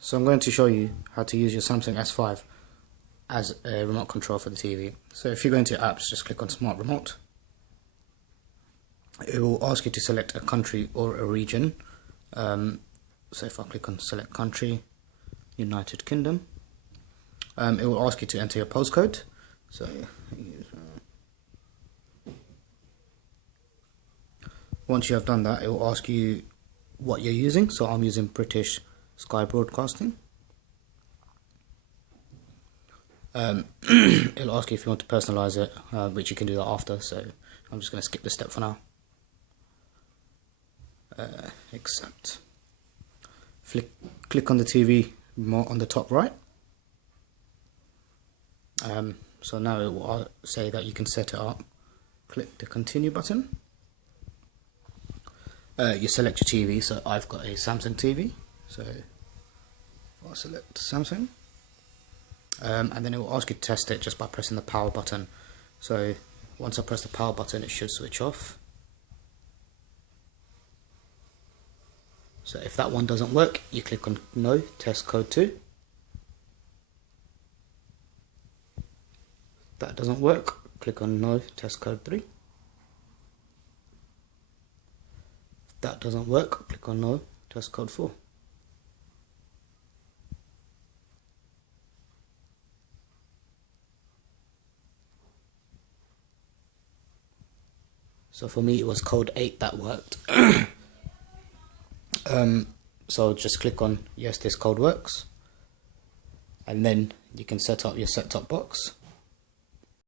So I'm going to show you how to use your Samsung S5 as a remote control for the TV. So if you go into apps, just click on Smart Remote. It will ask you to select a country or a region. So if I click on select country, United Kingdom, it will ask you to enter your postcode. So once you have done that, it will ask you what you're using. So I'm using British Sky Broadcasting. It'll ask you if you want to personalize it, which you can do that after, so I'm just going to skip this step for now. Accept. Click on the TV remote on the top right. So now it will say that you can set it up. Click the continue button. You select your TV, so I've got a Samsung TV, so I'll select Samsung. And then it will ask you to test it just by pressing the power button. So once I press the power button, it should switch off. So if that one doesn't work, you click on no, test code 2. If that doesn't work, click on no, test code 3. If that doesn't work, click on no, test code 4. So for me it was code 8 that worked. So just click on yes, this code works, and then you can set up your set-top box.